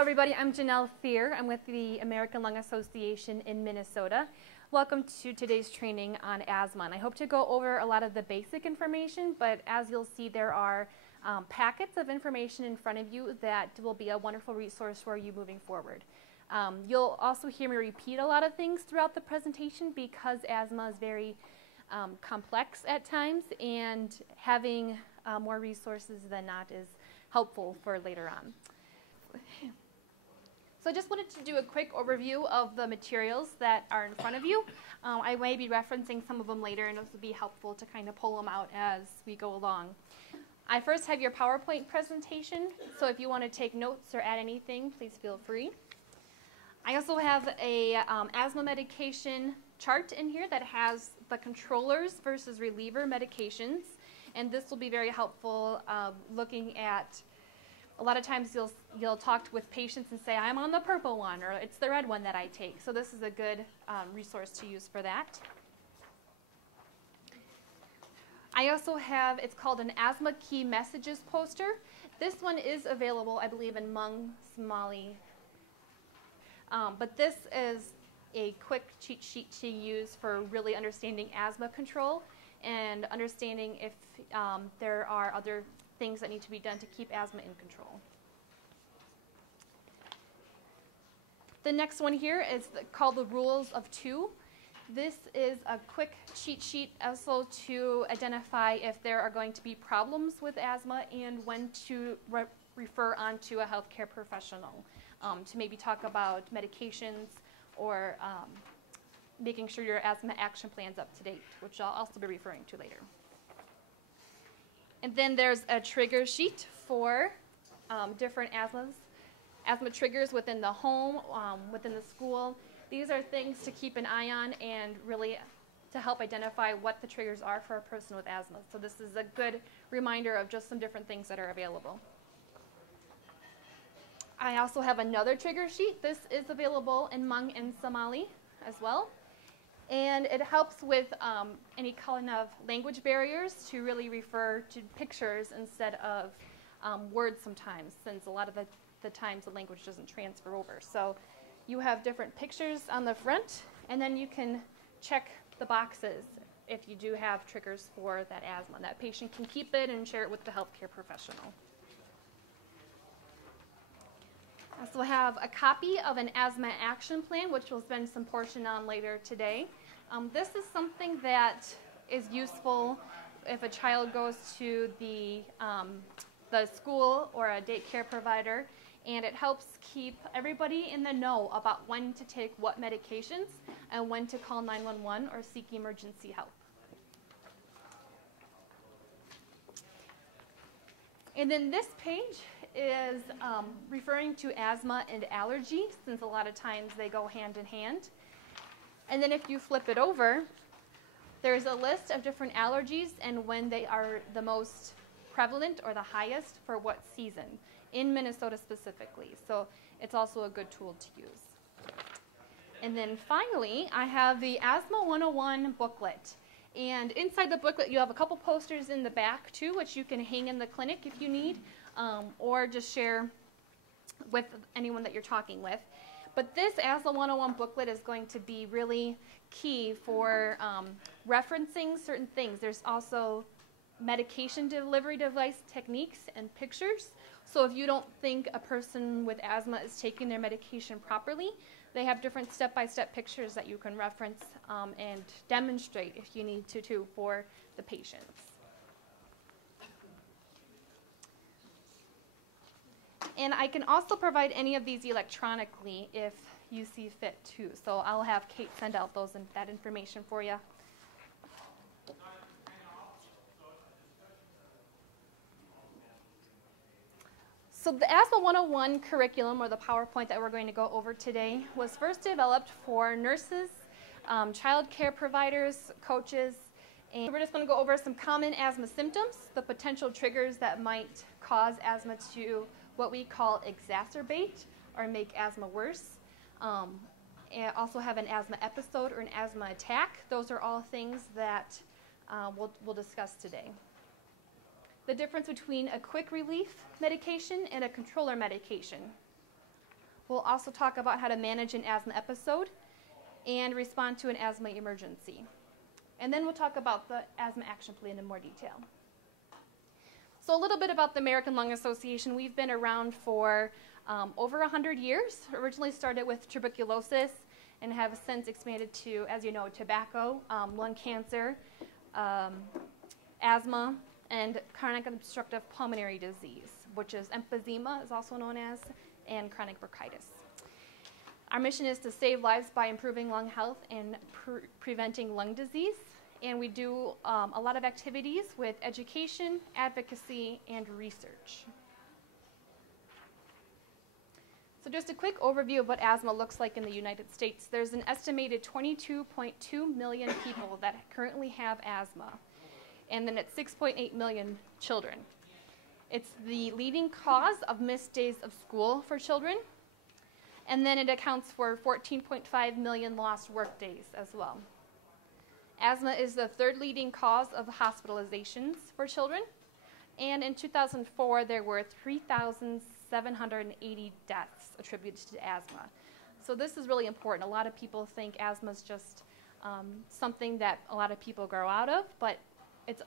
everybody. I'm Janelle Thier. I'm with the American Lung Association in Minnesota. Welcome to today's training on asthma. And I hope to go over a lot of the basic information, but as you'll see, there are packets of information in front of you that will be a wonderful resource for you moving forward. You'll also hear me repeat a lot of things throughout the presentation because asthma is very complex at times, and having more resources than not is helpful for later on. So I just wanted to do a quick overview of the materials that are in front of you. I may be referencing some of them later, and this will be helpful to kind of pull them out as we go along. I first have your PowerPoint presentation, so if you want to take notes or add anything, please feel free. I also have a asthma medication chart in here that has the controllers versus reliever medications, and this will be very helpful looking at. A lot of times you'll talk with patients and say, I'm on the purple one, or it's the red one that I take. So this is a good resource to use for that. I also have, it's called an Asthma Key Messages poster. This one is available, I believe, in Hmong, Somali. But this is a quick cheat sheet to use for really understanding asthma control and understanding if there are other things that need to be done to keep asthma in control. The next one here is called the Rules of Two. This is a quick cheat sheet also to identify if there are going to be problems with asthma and when to refer on to a healthcare professional to maybe talk about medications or making sure your asthma action plan's up to date, which I'll also be referring to later. And then there's a trigger sheet for different asthma triggers within the home, within the school. These are things to keep an eye on and really to help identify what the triggers are for a person with asthma. So this is a good reminder of just some different things that are available. I also have another trigger sheet. This is available in Hmong and Somali as well. And it helps with any kind of language barriers to really refer to pictures instead of words sometimes, since a lot of the times the language doesn't transfer over. So you have different pictures on the front, and then you can check the boxes if you do have triggers for that asthma. That patient can keep it and share it with the healthcare professional. I also have a copy of an asthma action plan, which we'll spend some portion on later today. This is something that is useful if a child goes to the school or a daycare provider, and it helps keep everybody in the know about when to take what medications and when to call 911 or seek emergency help. And then this page is referring to asthma and allergy, since a lot of times they go hand in hand. And then if you flip it over, there's a list of different allergies and when they are the most prevalent or the highest for what season, in Minnesota specifically. So it's also a good tool to use. And then finally, I have the Asthma 101 booklet. And inside the booklet, you have a couple posters in the back too, which you can hang in the clinic if you need, or just share with anyone that you're talking with. But this Asthma 101 booklet is going to be really key for referencing certain things. There's also medication delivery device techniques and pictures. So if you don't think a person with asthma is taking their medication properly, they have different step-by-step pictures that you can reference and demonstrate if you need to for the patients. And I can also provide any of these electronically if you see fit too. So I'll have Kate send out that information for you. So the Asthma 101 curriculum, or the PowerPoint that we're going to go over today, was first developed for nurses, child care providers, coaches, and we're just going to go over some common asthma symptoms, the potential triggers that might cause asthma to what we call exacerbate or make asthma worse. And also have an asthma episode or an asthma attack. Those are all things that we'll discuss today. The difference between a quick relief medication and a controller medication. We'll also talk about how to manage an asthma episode and respond to an asthma emergency. And then we'll talk about the asthma action plan in more detail. So a little bit about the American Lung Association. We've been around for over 100 years. Originally started with tuberculosis and have since expanded to, as you know, tobacco, lung cancer, asthma, and chronic obstructive pulmonary disease, which is emphysema, is also known as, and chronic bronchitis. Our mission is to save lives by improving lung health and preventing lung disease. And we do a lot of activities with education, advocacy, and research. So just a quick overview of what asthma looks like in the United States. There's an estimated 22.2 million people that currently have asthma, and then it's 6.8 million children. It's the leading cause of missed days of school for children, and then it accounts for 14.5 million lost work days as well. Asthma is the third leading cause of hospitalizations for children, and in 2004 there were 3,780 deaths attributed to asthma. So this is really important. A lot of people think asthma is just something that a lot of people grow out of, but it's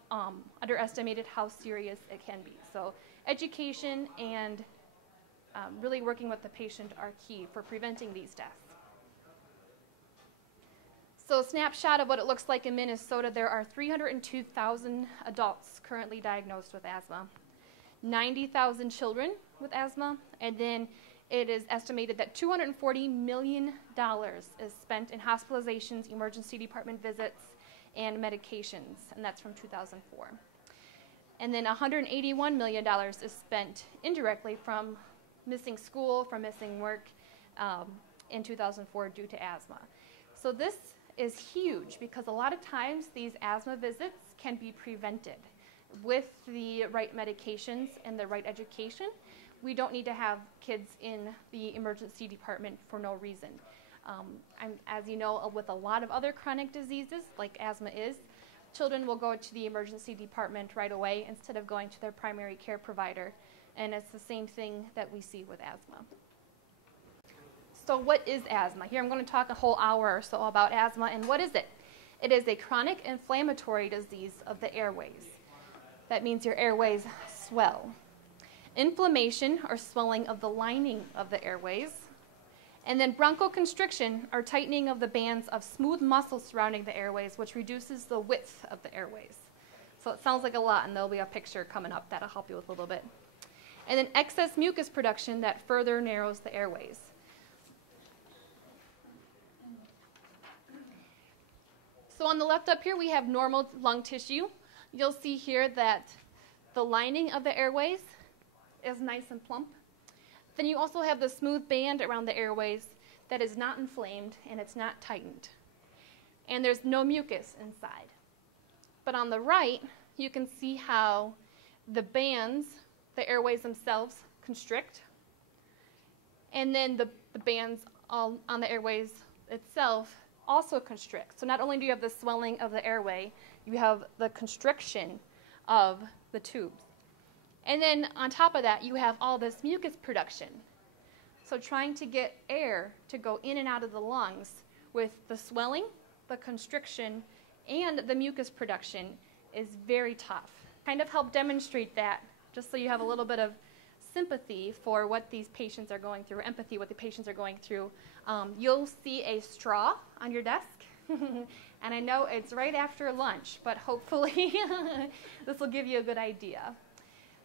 underestimated how serious it can be. So education and really working with the patient are key for preventing these deaths. So a snapshot of what it looks like in Minnesota. There are 302,000 adults currently diagnosed with asthma, 90,000 children with asthma, and then it is estimated that $240 million is spent in hospitalizations, emergency department visits, and medications, and that's from 2004. And then $181 million is spent indirectly from missing school, from missing work in 2004 due to asthma. So this is huge because a lot of times these asthma visits can be prevented with the right medications and the right education. We don't need to have kids in the emergency department for no reason. As you know, with a lot of other chronic diseases, like asthma is, children will go to the emergency department right away instead of going to their primary care provider. And it's the same thing that we see with asthma. So what is asthma? Here I'm going to talk a whole hour or so about asthma. And what is it? It is a chronic inflammatory disease of the airways. That means your airways swell. Inflammation or swelling of the lining of the airways. And then bronchoconstriction or tightening of the bands of smooth muscle surrounding the airways, which reduces the width of the airways. So it sounds like a lot, and there'll be a picture coming up that'll help you with a little bit. And then excess mucus production that further narrows the airways. So on the left up here, we have normal lung tissue. You'll see here that the lining of the airways is nice and plump. Then you also have the smooth band around the airways that is not inflamed and it's not tightened. And there's no mucus inside. But on the right, you can see how the bands, the airways themselves, constrict. And then the bands on the airways itself also constrict. So not only do you have the swelling of the airway, you have the constriction of the tubes. And then on top of that, you have all this mucus production. So trying to get air to go in and out of the lungs with the swelling, the constriction, and the mucus production is very tough. Kind of help demonstrate that, just so you have a little bit of sympathy for what these patients are going through, empathy what the patients are going through. You'll see a straw on your desk. And I know it's right after lunch, but hopefully this will give you a good idea.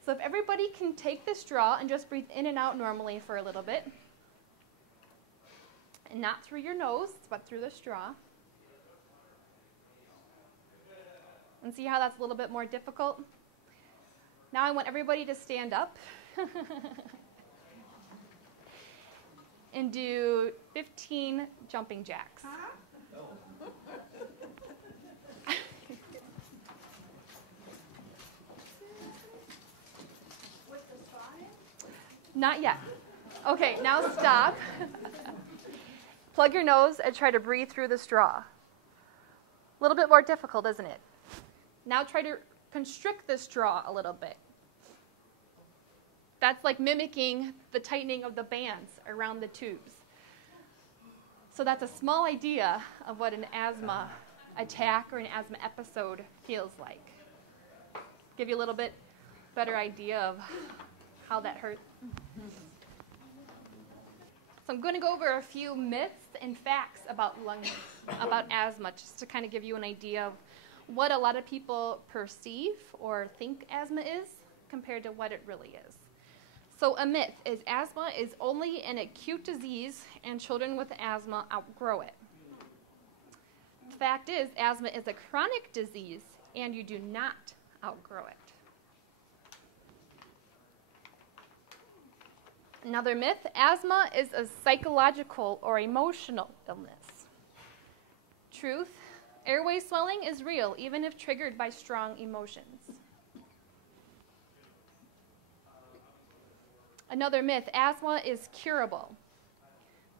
So if everybody can take the straw and just breathe in and out normally for a little bit, and not through your nose, but through the straw. And see how that's a little bit more difficult? Now I want everybody to stand up and do 15 jumping jacks. Not yet. Okay, now stop. Plug your nose and try to breathe through the straw. A little bit more difficult, isn't it? Now try to constrict the straw a little bit. That's like mimicking the tightening of the bands around the tubes. So that's a small idea of what an asthma attack or an asthma episode feels like. Give you a little bit better idea of how that hurts. So I'm going to go over a few myths and facts about asthma, just to kind of give you an idea of what a lot of people perceive or think asthma is compared to what it really is. So a myth is asthma is only an acute disease and children with asthma outgrow it. The fact is, asthma is a chronic disease and you do not outgrow it. Another myth, asthma is a psychological or emotional illness. Truth, airway swelling is real even if triggered by strong emotions. Another myth, asthma is curable.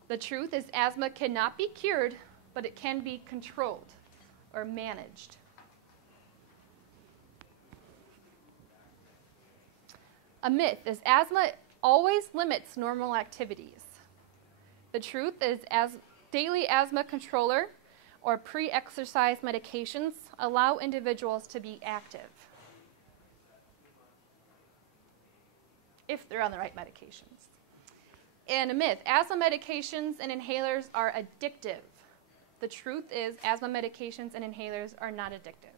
The truth is asthma cannot be cured, but it can be controlled or managed. A myth is asthma always limits normal activities. The truth is daily asthma controller or pre-exercise medications allow individuals to be active if they're on the right medications. And a myth, asthma medications and inhalers are addictive. The truth is asthma medications and inhalers are not addictive.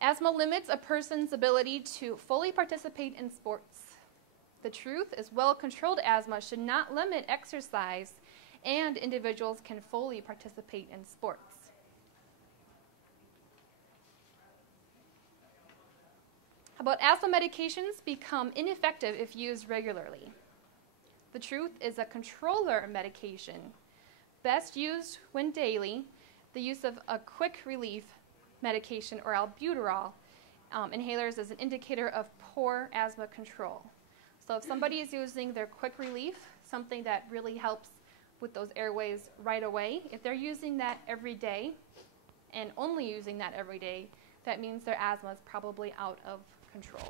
Asthma limits a person's ability to fully participate in sports. The truth is well-controlled asthma should not limit exercise, and individuals can fully participate in sports. How about asthma medications become ineffective if used regularly? The truth is a controller medication, best used when daily. The use of a quick relief medication or albuterol inhalers is an indicator of poor asthma control. So if somebody is using their quick relief, something that really helps with those airways right away, if they're using that every day and only using that every day, that means their asthma is probably out of control.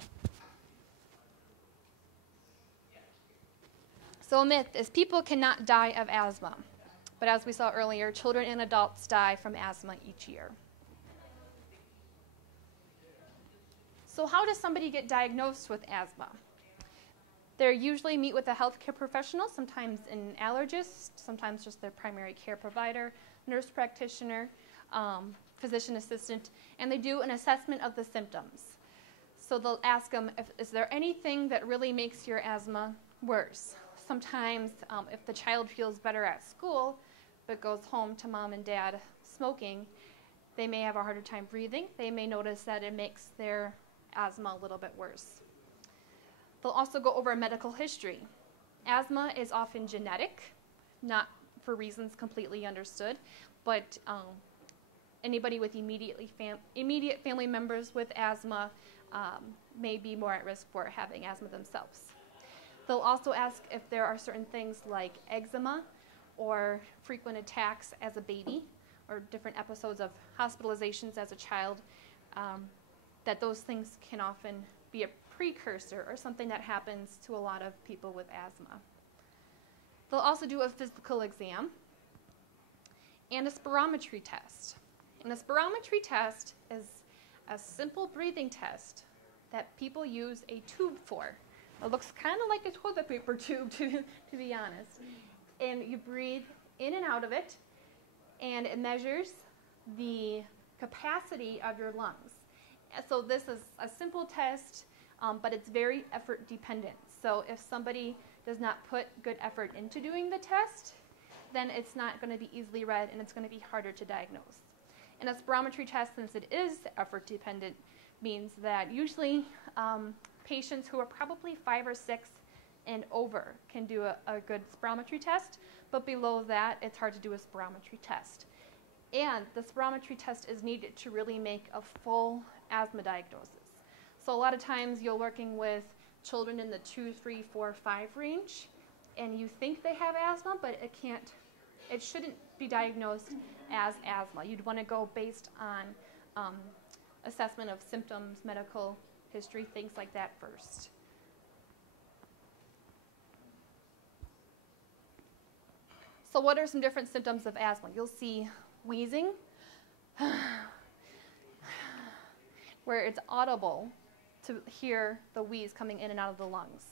So a myth is people cannot die of asthma. But as we saw earlier, children and adults die from asthma each year. So how does somebody get diagnosed with asthma? They usually meet with a healthcare professional, sometimes an allergist, sometimes just their primary care provider, nurse practitioner, physician assistant, and they do an assessment of the symptoms. So they'll ask them, is there anything that really makes your asthma worse? Sometimes if the child feels better at school, but goes home to mom and dad smoking, they may have a harder time breathing. They may notice that it makes their asthma a little bit worse. They'll also go over medical history. Asthma is often genetic, not for reasons completely understood, but anybody with immediate family members with asthma may be more at risk for having asthma themselves. They'll also ask if there are certain things like eczema or frequent attacks as a baby or different episodes of hospitalizations as a child, that those things can often be a precursor or something that happens to a lot of people with asthma. They'll also do a physical exam and a spirometry test. And a spirometry test is a simple breathing test that people use a tube for. It looks kind of like a toilet paper tube, to be honest. And you breathe in and out of it, and it measures the capacity of your lungs. So this is a simple test, but it's very effort dependent. So if somebody does not put good effort into doing the test, then it's not going to be easily read and it's going to be harder to diagnose. And a spirometry test, since it is effort dependent, means that usually patients who are probably 5 or 6 and over can do a good spirometry test, but below that it's hard to do a spirometry test. And the spirometry test is needed to really make a full asthma diagnosis. So a lot of times you're working with children in the 2, 3, 4, 5 range, and you think they have asthma, but it shouldn't be diagnosed as asthma. You'd want to go based on assessment of symptoms, medical history, things like that first. So what are some different symptoms of asthma? You'll see wheezing, where it's audible to hear the wheeze coming in and out of the lungs.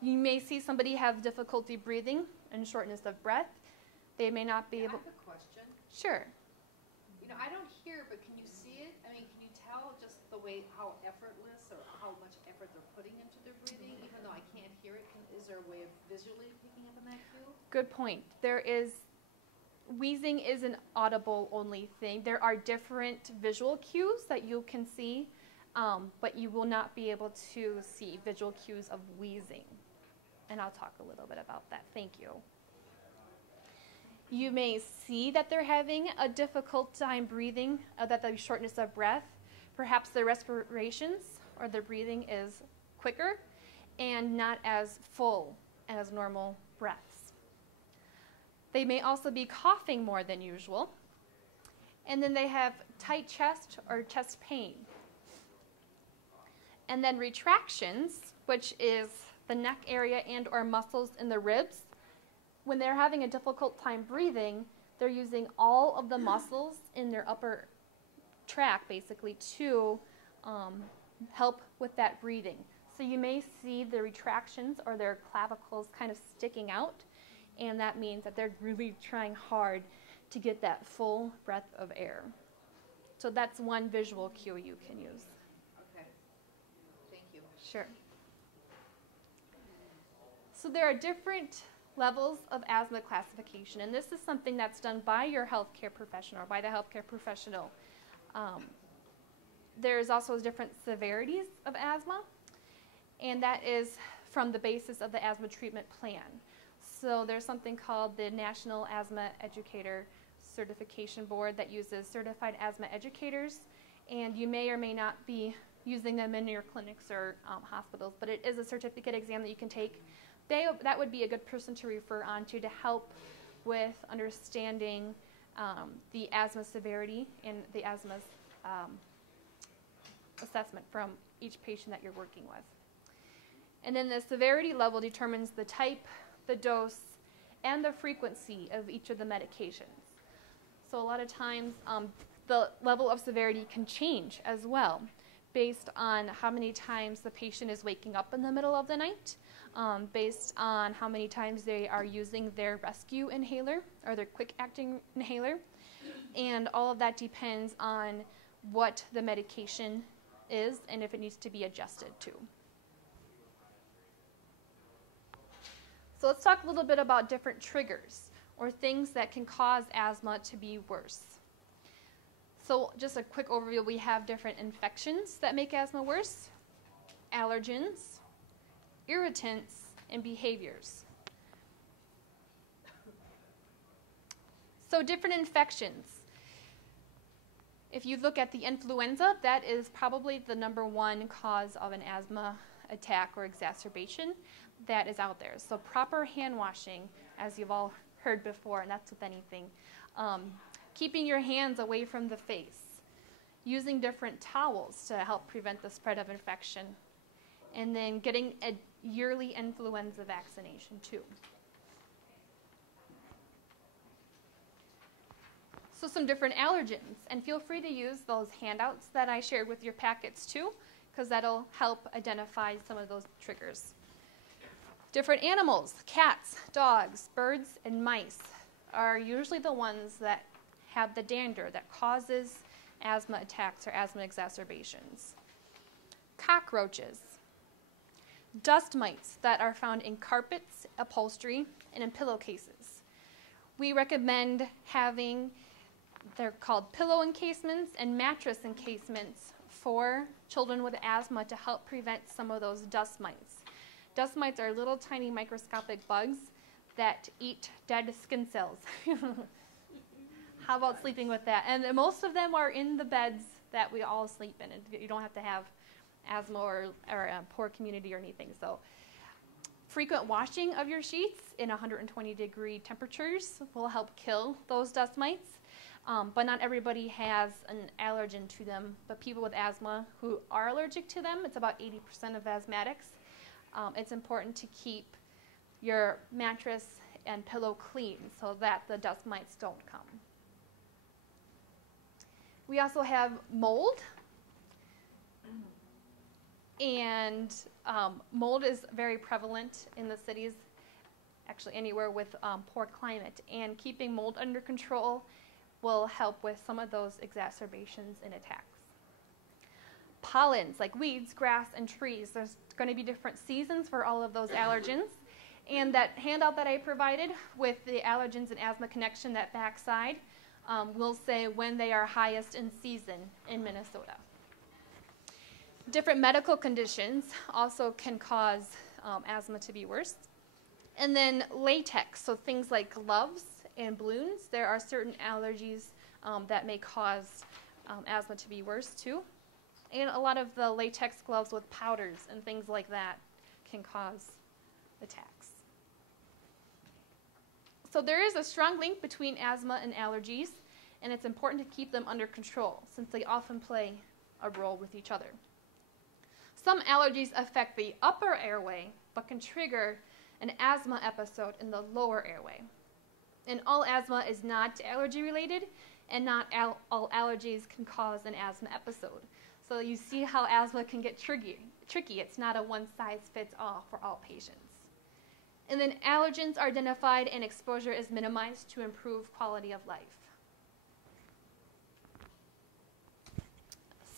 You may see somebody have difficulty breathing and shortness of breath. They may not be able... I have a question. Sure. You know, I don't hear, but can you see it? I mean, can you tell just the way, how effortless or how much effort they're putting into their breathing, even though I can't hear it? Is there a way of visually picking up on that cue? Good point. Wheezing is an audible only thing. There are different visual cues that you can see, but you will not be able to see visual cues of wheezing. And I'll talk a little bit about that. Thank you. You may see that they're having a difficult time breathing, that the shortness of breath. Perhaps their respirations or their breathing is quicker and not as full as normal breaths. They may also be coughing more than usual. And then they have tight chest or chest pain. And then retractions, which is the neck area and or muscles in the ribs. When they're having a difficult time breathing, they're using all of the muscles in their upper tract, basically, to help with that breathing. So you may see the retractions or their clavicles kind of sticking out, and that means that they're really trying hard to get that full breath of air. So that's one visual cue you can use. Okay. Thank you. Sure. So there are different levels of asthma classification, and this is something that's done by your healthcare professional or by the healthcare professional. There's also different severities of asthma, and that is from the basis of the asthma treatment plan. So there's something called the National Asthma Educator Certification Board that uses certified asthma educators, and you may or may not be using them in your clinics or hospitals, but it is a certificate exam that you can take. That would be a good person to refer on to help with understanding the asthma severity and the asthma assessment from each patient that you're working with. And then the severity level determines the type, the dose, and the frequency of each of the medications. So a lot of times the level of severity can change as well based on how many times the patient is waking up in the middle of the night, based on how many times they are using their rescue inhaler or their quick-acting inhaler. And all of that depends on what the medication is and if it needs to be adjusted to. So let's talk a little bit about different triggers or things that can cause asthma to be worse. So just a quick overview, we have different infections that make asthma worse, allergens, irritants, and behaviors. So different infections. If you look at the influenza, that is probably the #1 cause of an asthma attack or exacerbation that is out there. So proper hand washing, as you've all heard before, and that's with anything. Keeping your hands away from the face. Using different towels to help prevent the spread of infection. And then getting a yearly influenza vaccination too. So some different allergens, and feel free to use those handouts that I shared with your packets too, because that'll help identify some of those triggers. Different animals, cats, dogs, birds, and mice are usually the ones that have the dander that causes asthma attacks or asthma exacerbations. Cockroaches, dust mites that are found in carpets, upholstery, and in pillowcases. We recommend having, they're called pillow encasements and mattress encasements for children with asthma to help prevent some of those dust mites. Dust mites are little tiny microscopic bugs that eat dead skin cells. How about sleeping with that? And most of them are in the beds that we all sleep in. And you don't have to have asthma or a poor community or anything. So frequent washing of your sheets in 120-degree temperatures will help kill those dust mites. but not everybody has an allergen to them. But people with asthma who are allergic to them, it's about 80% of asthmatics. It's important to keep your mattress and pillow clean so that the dust mites don't come. We also have mold. And mold is very prevalent in the cities, actually anywhere with poor climate. And keeping mold under control will help with some of those exacerbations and attacks. Pollens, like weeds, grass, and trees. There's going to be different seasons for all of those allergens. And that handout that I provided with the allergens and asthma connection, that backside, will say when they are highest in season in Minnesota. Different medical conditions also can cause asthma to be worse. And then latex, so things like gloves and balloons, there are certain allergies that may cause asthma to be worse too. And a lot of the latex gloves with powders and things like that can cause attacks. So there is a strong link between asthma and allergies, and it's important to keep them under control since they often play a role with each other. Some allergies affect the upper airway, but can trigger an asthma episode in the lower airway. And all asthma is not allergy related, and not all allergies can cause an asthma episode. So you see how asthma can get tricky. It's not a one-size-fits-all for all patients. And then allergens are identified and exposure is minimized to improve quality of life.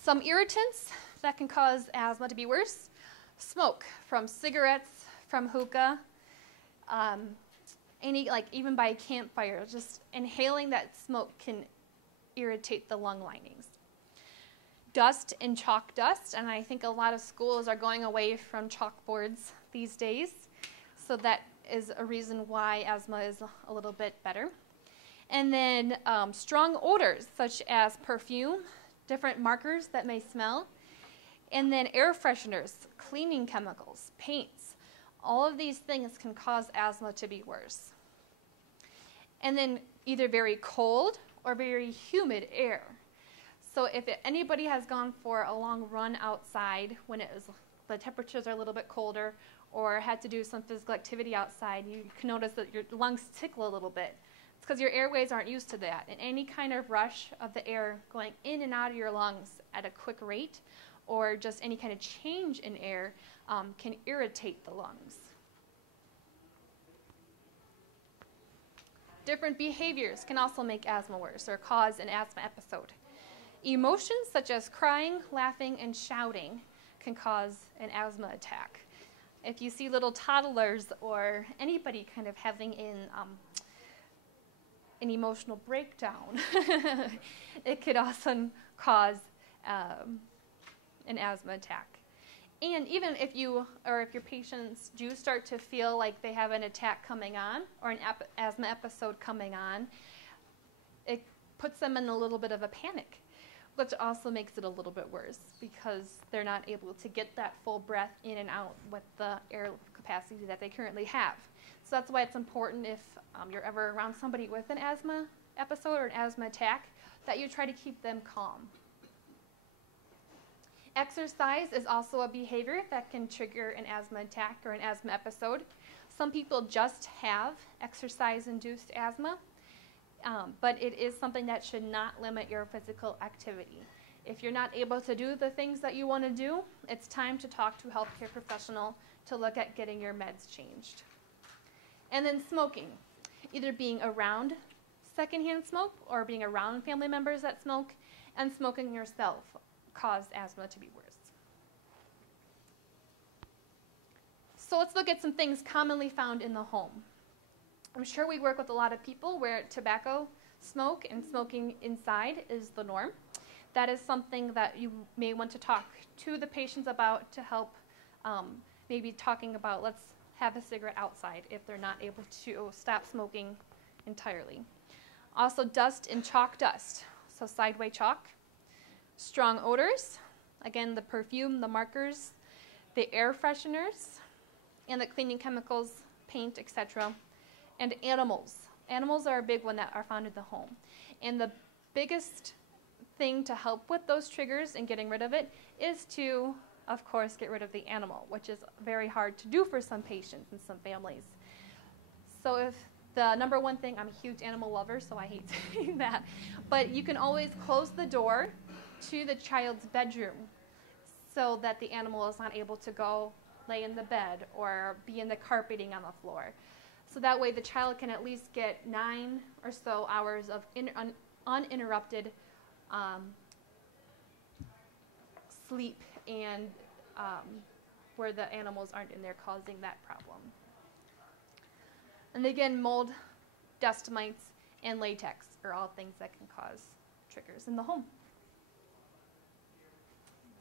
Some irritants that can cause asthma to be worse: smoke from cigarettes, from hookah, even by a campfire. Just inhaling that smoke can irritate the lung linings. Dust and chalk dust, and I think a lot of schools are going away from chalkboards these days, so that is a reason why asthma is a little bit better. And then strong odors such as perfume, different markers that may smell, and then air fresheners, cleaning chemicals, paints. All of these things can cause asthma to be worse. And then either very cold or very humid air. So if anybody has gone for a long run outside when the temperatures are a little bit colder, or had to do some physical activity outside, you can notice that your lungs tickle a little bit. It's because your airways aren't used to that. And any kind of rush of the air going in and out of your lungs at a quick rate, or just any kind of change in air, can irritate the lungs. Different behaviors can also make asthma worse or cause an asthma episode. Emotions such as crying, laughing, and shouting can cause an asthma attack. If you see little toddlers or anybody kind of having an emotional breakdown, it could also cause an asthma attack. And even if your patients do start to feel like they have an attack coming on or an asthma episode coming on, it puts them in a little bit of a panic, which also makes it a little bit worse because they're not able to get that full breath in and out with the air capacity that they currently have. So that's why it's important if you're ever around somebody with an asthma episode or an asthma attack that you try to keep them calm. Exercise is also a behavior that can trigger an asthma attack or an asthma episode. Some people just have exercise-induced asthma, but it is something that should not limit your physical activity. If you're not able to do the things that you want to do, it's time to talk to a healthcare professional to look at getting your meds changed. And then smoking, either being around secondhand smoke or being around family members that smoke, and smoking yourself cause asthma to be worse. So let's look at some things commonly found in the home. I'm sure we work with a lot of people where tobacco smoke and smoking inside is the norm. That is something that you may want to talk to the patients about to help, maybe talking about let's have a cigarette outside if they're not able to stop smoking entirely. Also dust and chalk dust, so sideway chalk. Strong odors, again the perfume, the markers, the air fresheners, and the cleaning chemicals, paint, etc. And animals. Animals are a big one that are found in the home. And the biggest thing to help with those triggers and getting rid of it is to, of course, get rid of the animal, which is very hard to do for some patients and some families. So if the number one thing, I'm a huge animal lover, so I hate saying that, but you can always close the door to the child's bedroom so that the animal is not able to go lay in the bed or be in the carpeting on the floor. So that way the child can at least get 9 or so hours of uninterrupted sleep and where the animals aren't in there causing that problem. And again, mold, dust mites, and latex are all things that can cause triggers in the home.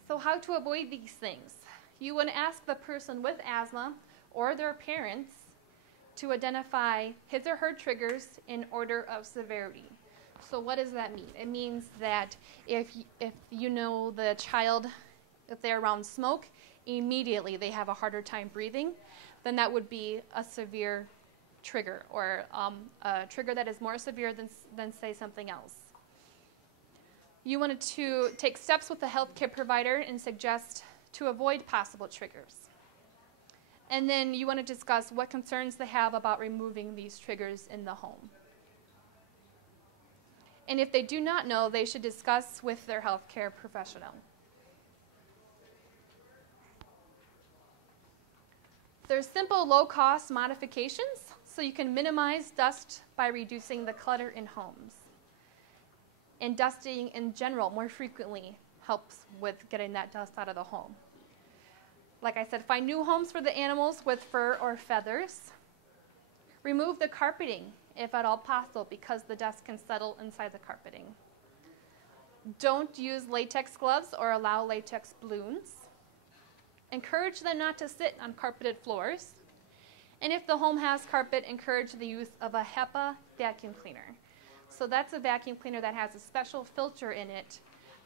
So how to avoid these things? You want to ask the person with asthma or their parents to identify his or her triggers in order of severity. So what does that mean? It means that if you know the child, if they're around smoke, immediately they have a harder time breathing, then that would be a severe trigger, or a trigger that is more severe than say something else. You wanted to take steps with the healthcare provider and suggest to avoid possible triggers. And then you want to discuss what concerns they have about removing these triggers in the home. And if they do not know, they should discuss with their healthcare professional. There's simple low-cost modifications, so you can minimize dust by reducing the clutter in homes. And dusting in general more frequently helps with getting that dust out of the home. Like I said, find new homes for the animals with fur or feathers. Remove the carpeting, if at all possible, because the dust can settle inside the carpeting. Don't use latex gloves or allow latex balloons. Encourage them not to sit on carpeted floors. And if the home has carpet, encourage the use of a HEPA vacuum cleaner. So that's a vacuum cleaner that has a special filter in it,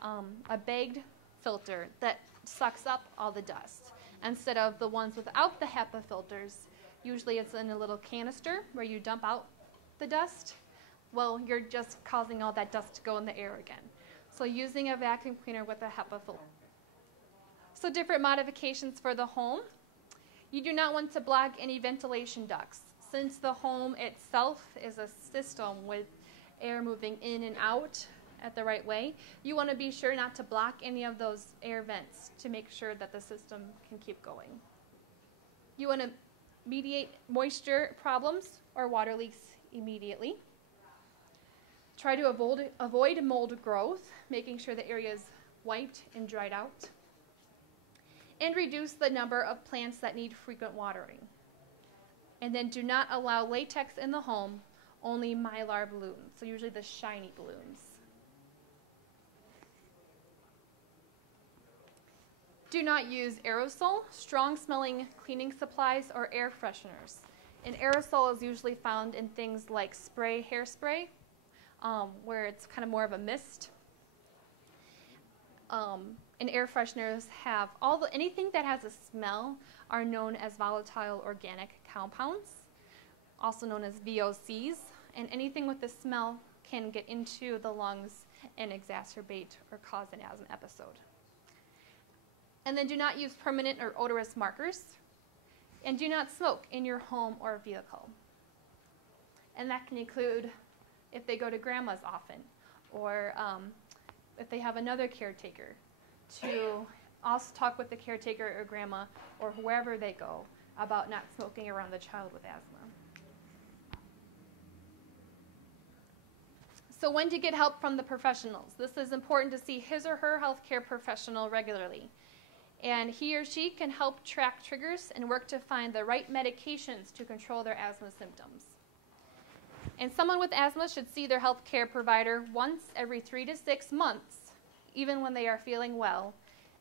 a bagged filter that sucks up all the dust. Instead of the ones without the HEPA filters, usually it's in a little canister where you dump out the dust. Well, you're just causing all that dust to go in the air again. So using a vacuum cleaner with a HEPA filter. So different modifications for the home. You do not want to block any ventilation ducts. Since the home itself is a system with air moving in and out at the right way, you want to be sure not to block any of those air vents to make sure that the system can keep going. You want to mediate moisture problems or water leaks immediately. Try to avoid mold growth, making sure the area is wiped and dried out. And reduce the number of plants that need frequent watering. And then do not allow latex in the home, only mylar balloons, so usually the shiny balloons. Do not use aerosol, strong-smelling cleaning supplies, or air fresheners. And aerosol is usually found in things like spray, hairspray, where it's kind of more of a mist. And air fresheners have anything that has a smell are known as volatile organic compounds, also known as VOCs, and anything with a smell can get into the lungs and exacerbate or cause an asthma episode. And then do not use permanent or odorous markers, and do not smoke in your home or vehicle. And that can include if they go to grandma's often, or if they have another caretaker, to also talk with the caretaker or grandma or wherever they go about not smoking around the child with asthma. So when to get help from the professionals. This is important to see his or her healthcare professional regularly. And he or she can help track triggers and work to find the right medications to control their asthma symptoms. And someone with asthma should see their healthcare provider once every 3 to 6 months, even when they are feeling well,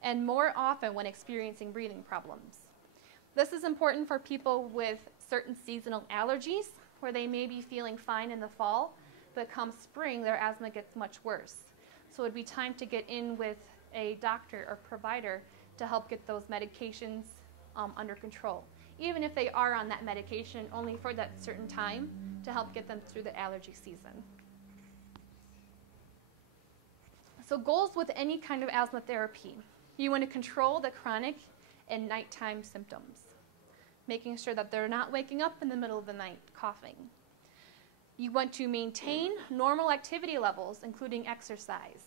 and more often when experiencing breathing problems. This is important for people with certain seasonal allergies, where they may be feeling fine in the fall, but come spring, their asthma gets much worse. So it would be time to get in with a doctor or provider to help get those medications under control, even if they are on that medication only for that certain time to help get them through the allergy season. So goals with any kind of asthma therapy. You want to control the chronic and nighttime symptoms, making sure that they're not waking up in the middle of the night coughing. You want to maintain normal activity levels, including exercise.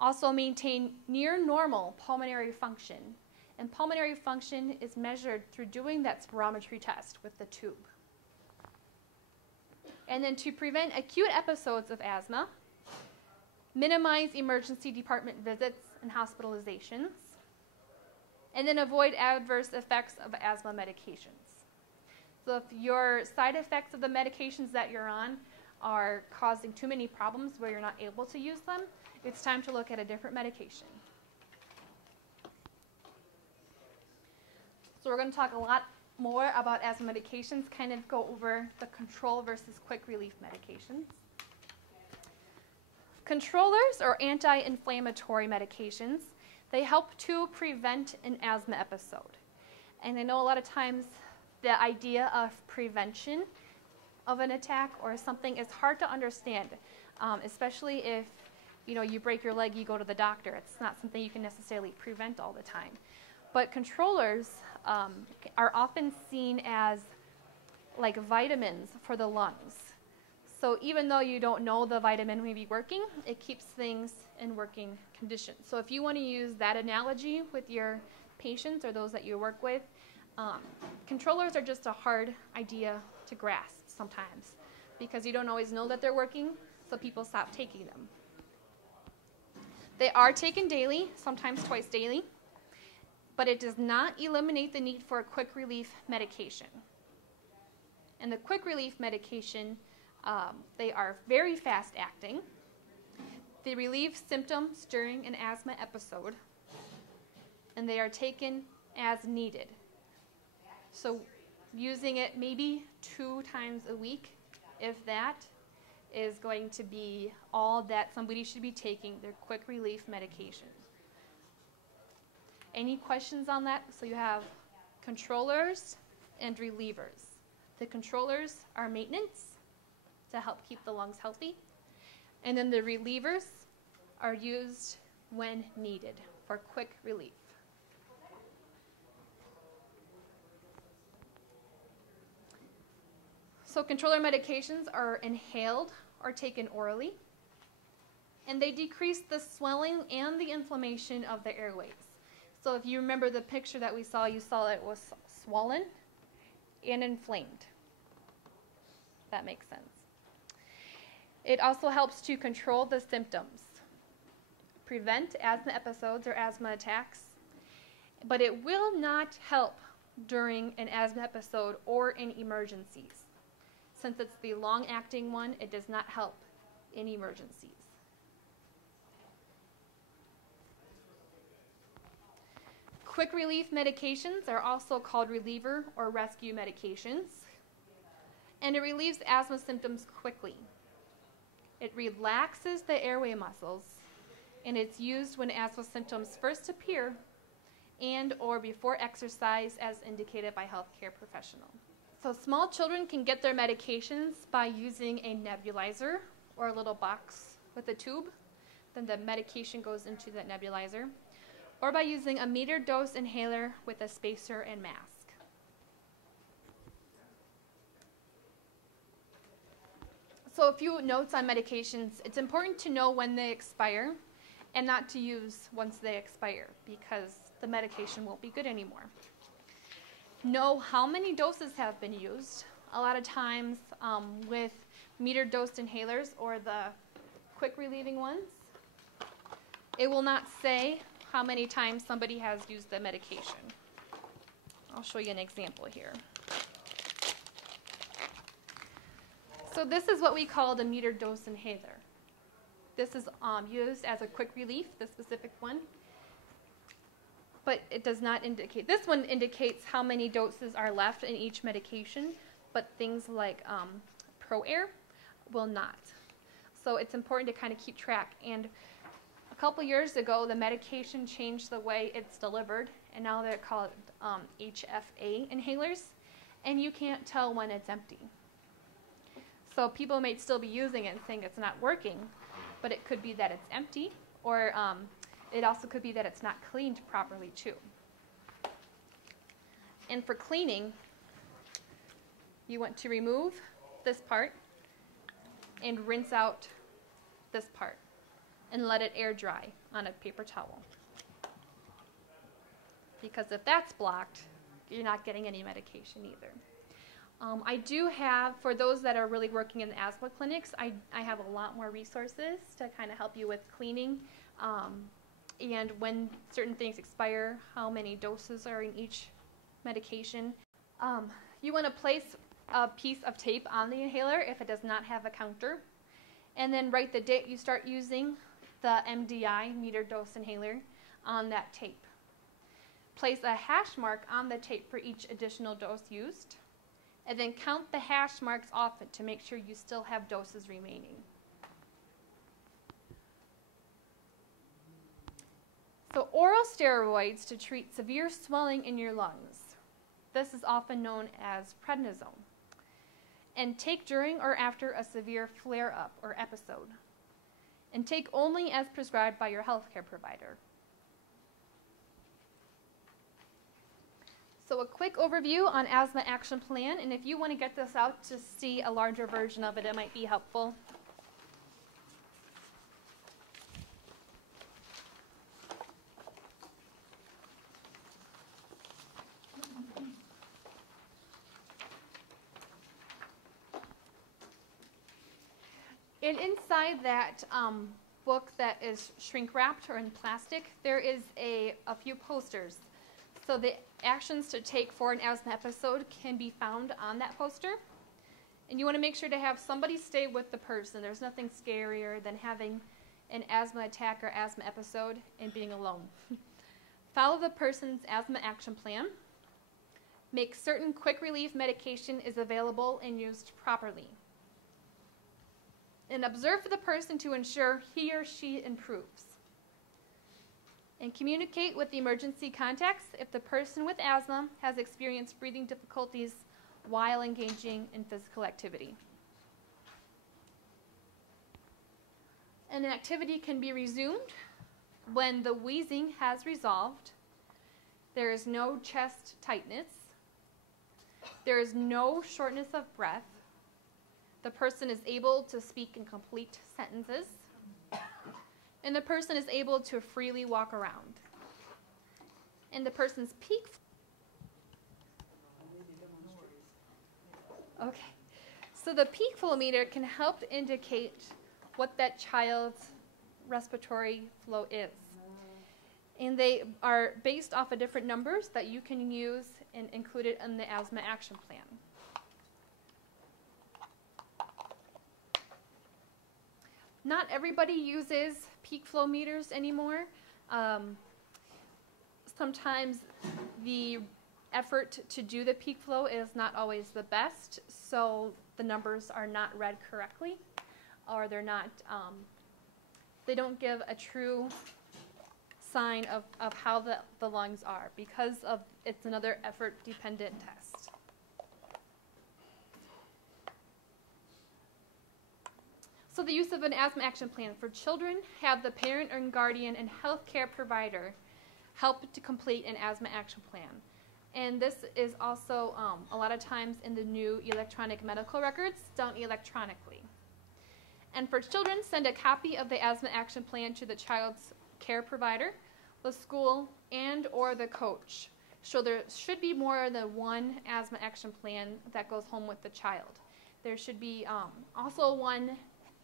Also maintain near normal pulmonary function. And pulmonary function is measured through doing that spirometry test with the tube. And then to prevent acute episodes of asthma, minimize emergency department visits and hospitalizations, and then avoid adverse effects of asthma medications. So if your side effects of the medications that you're on are causing too many problems where you're not able to use them, it's time to look at a different medication. So we're going to talk a lot more about asthma medications, kind of go over the control versus quick relief medications. Controllers or anti-inflammatory medications, they help to prevent an asthma episode. And I know a lot of times the idea of prevention of an attack or something is hard to understand, especially if you break your leg, you go to the doctor. It's not something you can necessarily prevent all the time. But controllers are often seen as like vitamins for the lungs. So even though you don't know the vitamin may be working, it keeps things in working condition. So if you want to use that analogy with your patients or those that you work with, controllers are just a hard idea to grasp sometimes because you don't always know that they're working, so people stop taking them. They are taken daily, sometimes twice daily, but it does not eliminate the need for a quick relief medication. And the quick relief medication, they are very fast acting. They relieve symptoms during an asthma episode, and they are taken as needed. So using it maybe 2 times a week, if that, is going to be all that somebody should be taking, their quick relief medication. Any questions on that? So you have controllers and relievers. The controllers are maintenance to help keep the lungs healthy. And then the relievers are used when needed for quick relief. So controller medications are inhaled or taken orally, and they decrease the swelling and the inflammation of the airways. So if you remember the picture that we saw, you saw it was swollen and inflamed. That makes sense. It also helps to control the symptoms, prevent asthma episodes or asthma attacks, but it will not help during an asthma episode or in emergencies. Since it's the long-acting one, it does not help in emergencies. Quick relief medications are also called reliever or rescue medications, and it relieves asthma symptoms quickly. It relaxes the airway muscles, and it's used when asthma symptoms first appear and or before exercise as indicated by healthcare professional. So small children can get their medications by using a nebulizer or a little box with a tube. Then the medication goes into that nebulizer. Or by using a metered dose inhaler with a spacer and mask. So a few notes on medications. It's important to know when they expire and not to use once they expire because the medication won't be good anymore. Know how many doses have been used. A lot of times with metered dose inhalers or the quick relieving ones, it will not say how many times somebody has used the medication. I'll show you an example here. So this is what we call the metered dose inhaler. This is used as a quick relief, the specific one. But it does not indicate, this one indicates how many doses are left in each medication, but things like ProAir will not. So it's important to kind of keep track. And a couple years ago, the medication changed the way it's delivered, and now they're called HFA inhalers, and you can't tell when it's empty. So people may still be using it and think it's not working, but it could be that it's empty, or it also could be that it's not cleaned properly too. And for cleaning, you want to remove this part and rinse out this part and let it air dry on a paper towel. Because if that's blocked, you're not getting any medication either. I do have, for those that are really working in the asthma clinics, I have a lot more resources to kind of help you with cleaning and when certain things expire, how many doses are in each medication. You want to place a piece of tape on the inhaler if it does not have a counter, and then write the date you start using the MDI, meter dose inhaler, on that tape. Place a hash mark on the tape for each additional dose used, and then count the hash marks often to make sure you still have doses remaining. So oral steroids to treat severe swelling in your lungs. This is often known as prednisone. And take during or after a severe flare-up or episode. And take only as prescribed by your healthcare provider. So a quick overview on Asthma Action Plan, and if you want to get this out to see a larger version of it, it might be helpful. And inside that book that is shrink wrapped or in plastic, there is a few posters. So the actions to take for an asthma episode can be found on that poster. And you want to make sure to have somebody stay with the person. There's nothing scarier than having an asthma attack or asthma episode and being alone. Follow the person's asthma action plan. Make certain quick relief medication is available and used properly. And observe the person to ensure he or she improves. And communicate with the emergency contacts if the person with asthma has experienced breathing difficulties while engaging in physical activity. And an activity can be resumed when the wheezing has resolved, there is no chest tightness, there is no shortness of breath, the person is able to speak in complete sentences, and the person is able to freely walk around. And the person's peak... Okay. So the peak flow meter can help indicate what that child's respiratory flow is. And they are based off of different numbers that you can use and include it in the asthma action plan. Not everybody uses peak flow meters anymore. Sometimes the effort to do the peak flow is not always the best, so the numbers are not read correctly, or they're not, they don't give a true sign of how the lungs are, because of it's another effort-dependent test. So the use of an asthma action plan for children, have the parent or guardian and healthcare provider help to complete an asthma action plan. And this is also a lot of times in the new electronic medical records, done electronically. And for children, send a copy of the asthma action plan to the child's care provider, the school, and or the coach. So there should be more than one asthma action plan that goes home with the child. There should be also one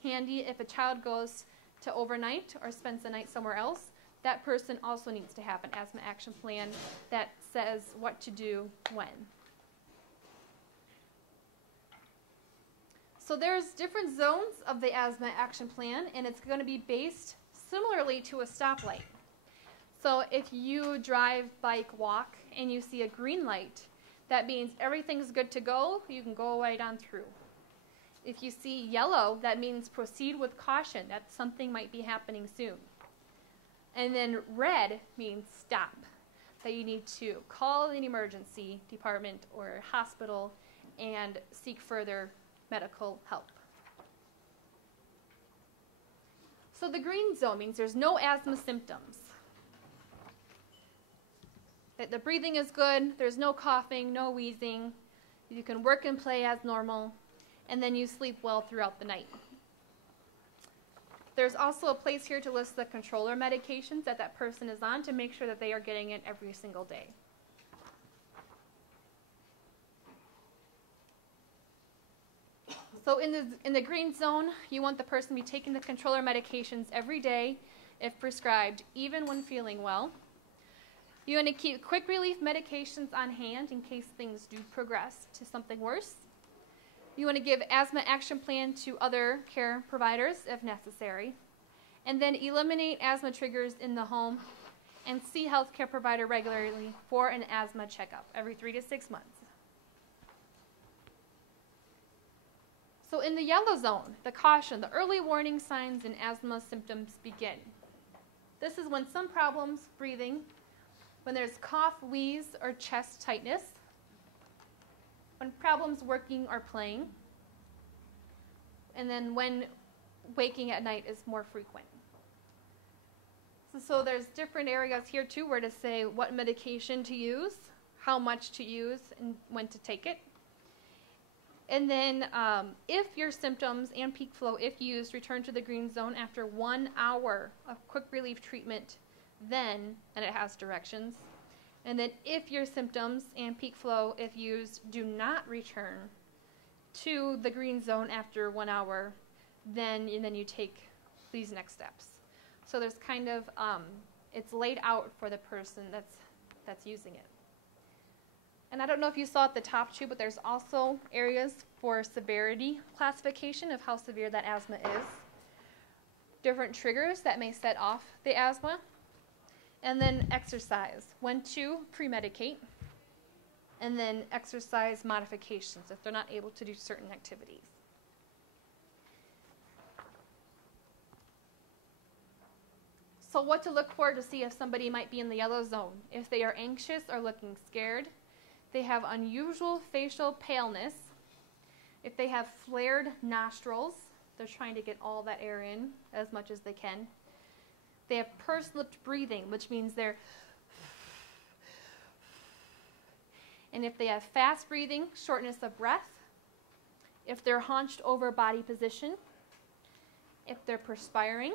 handy if a child goes to overnight or spends the night somewhere else. That person also needs to have an asthma action plan that says what to do when. So there's different zones of the asthma action plan, and it's going to be based similarly to a stoplight. So if you drive, bike, walk, and you see a green light, that means everything's good to go. You can go right on through. If you see yellow, that means proceed with caution. That something might be happening soon. And then red means stop, that you need to call an emergency department or hospital and seek further medical help. So the green zone means there's no asthma symptoms. That the breathing is good, there's no coughing, no wheezing, you can work and play as normal, and then you sleep well throughout the night. There's also a place here to list the controller medications that that person is on to make sure that they are getting it every single day. So in the green zone, you want the person to be taking the controller medications every day if prescribed, even when feeling well. You want to keep quick relief medications on hand in case things do progress to something worse. You want to give asthma action plan to other care providers if necessary. And then eliminate asthma triggers in the home and see healthcare provider regularly for an asthma checkup every 3 to 6 months. So in the yellow zone, the caution, the early warning signs and asthma symptoms begin. This is when some problems breathing, when there's cough, wheeze, or chest tightness, when problems working or playing, and then when waking at night is more frequent. So there's different areas here too where to say what medication to use, how much to use, and when to take it. And then if your symptoms and peak flow, if used, return to the green zone after 1 hour of quick relief treatment, then, and it has directions. And then if your symptoms and peak flow, if used, do not return to the green zone after 1 hour, then you take these next steps. So there's kind of, it's laid out for the person that's using it. And I don't know if you saw at the top too, but there's also areas for severity classification of how severe that asthma is. Different triggers that may set off the asthma. And then exercise, when to pre-medicate. And then exercise modifications if they're not able to do certain activities. So what to look for to see if somebody might be in the yellow zone. If they are anxious or looking scared, they have unusual facial paleness, if they have flared nostrils, they're trying to get all that air in as much as they can. They have pursed-lipped breathing, which means they're, and if they have fast breathing, shortness of breath, if they're hunched over body position, if they're perspiring,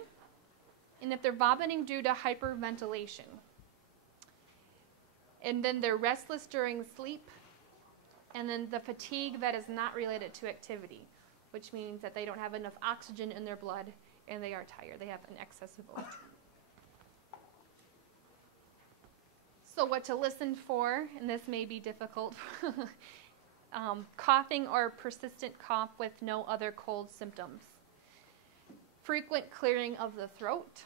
and if they're vomiting due to hyperventilation. And then they're restless during sleep, and then the fatigue that is not related to activity, which means that they don't have enough oxygen in their blood and they are tired. They have an excess of O2. So what to listen for, and this may be difficult, coughing or persistent cough with no other cold symptoms. Frequent clearing of the throat,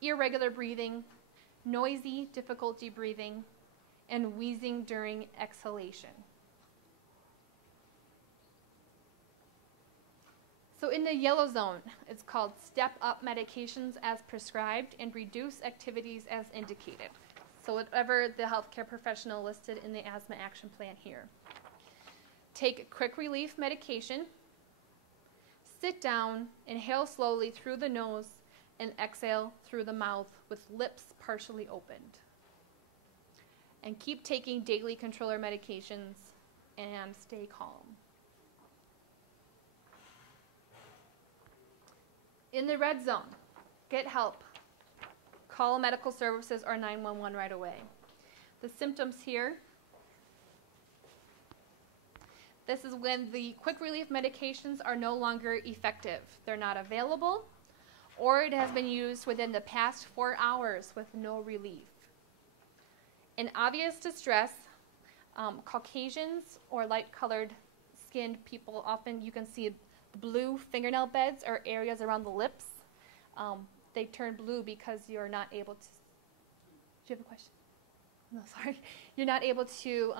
irregular breathing, noisy difficulty breathing, and wheezing during exhalation. So in the yellow zone, it's called step up medications as prescribed and reduce activities as indicated. So whatever the healthcare professional listed in the asthma action plan here. Take quick relief medication, sit down, inhale slowly through the nose, and exhale through the mouth with lips partially opened. And keep taking daily controller medications and stay calm. In the red zone, get help. Call medical services or 911 right away. The symptoms here, this is when the quick relief medications are no longer effective. They're not available, or it has been used within the past 4 hours with no relief. In obvious distress, Caucasians or light-colored skinned people, often you can see blue fingernail beds or areas around the lips. They turn blue because you're not able to, do you have a question? No, sorry. You're not able to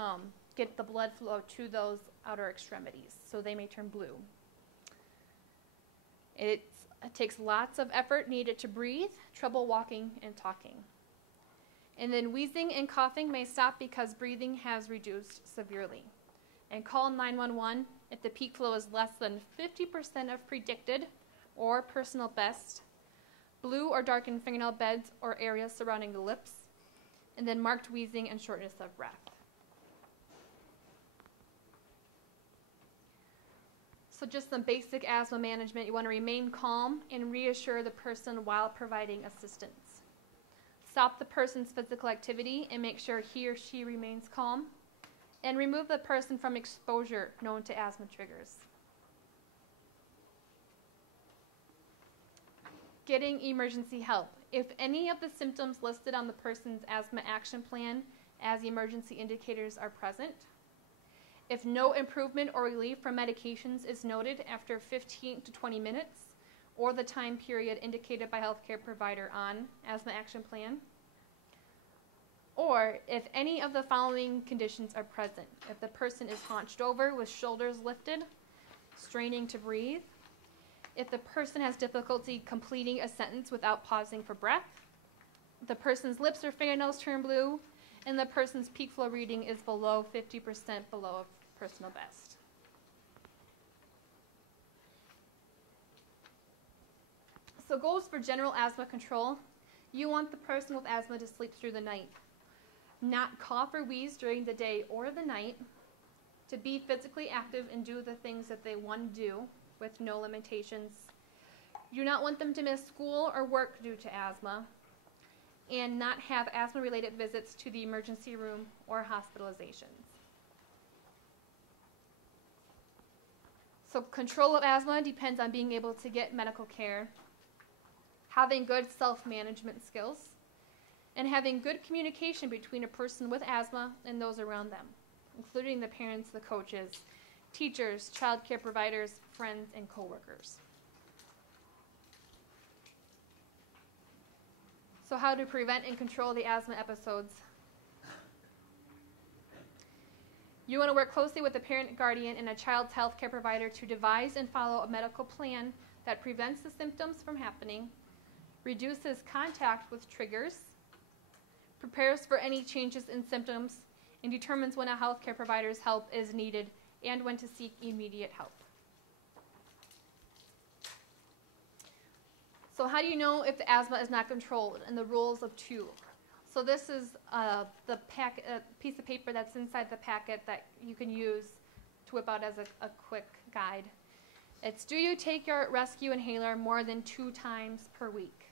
get the blood flow to those outer extremities, so they may turn blue. It takes lots of effort needed to breathe, trouble walking and talking. And then wheezing and coughing may stop because breathing has reduced severely. And call 911 if the peak flow is less than 50% of predicted or personal best, blue or darkened fingernail beds or areas surrounding the lips, and then marked wheezing and shortness of breath. So just some basic asthma management. You want to remain calm and reassure the person while providing assistance. Stop the person's physical activity and make sure he or she remains calm. And remove the person from exposure known to asthma triggers. Getting emergency help. If any of the symptoms listed on the person's asthma action plan as emergency indicators are present, if no improvement or relief from medications is noted after 15 to 20 minutes or the time period indicated by healthcare provider on asthma action plan, or if any of the following conditions are present. If the person is hunched over with shoulders lifted, straining to breathe, if the person has difficulty completing a sentence without pausing for breath, the person's lips or fingernails turn blue, and the person's peak flow reading is below 50% below a personal best. So goals for general asthma control. You want the person with asthma to sleep through the night, not cough or wheeze during the day or the night, to be physically active and do the things that they want to do with no limitations. You do not want them to miss school or work due to asthma, and not have asthma-related visits to the emergency room or hospitalizations. So control of asthma depends on being able to get medical care, having good self-management skills, and having good communication between a person with asthma and those around them, including the parents, the coaches, teachers, child care providers, friends, and coworkers. So how to prevent and control the asthma episodes. You want to work closely with the parent, guardian, and a child's health care provider to devise and follow a medical plan that prevents the symptoms from happening, reduces contact with triggers, prepares for any changes in symptoms, and determines when a health care provider's help is needed and when to seek immediate help. So how do you know if the asthma is not controlled? And the rules of two. So this is the piece of paper that's inside the packet that you can use to whip out as a quick guide. It's, do you take your rescue inhaler more than 2 times per week?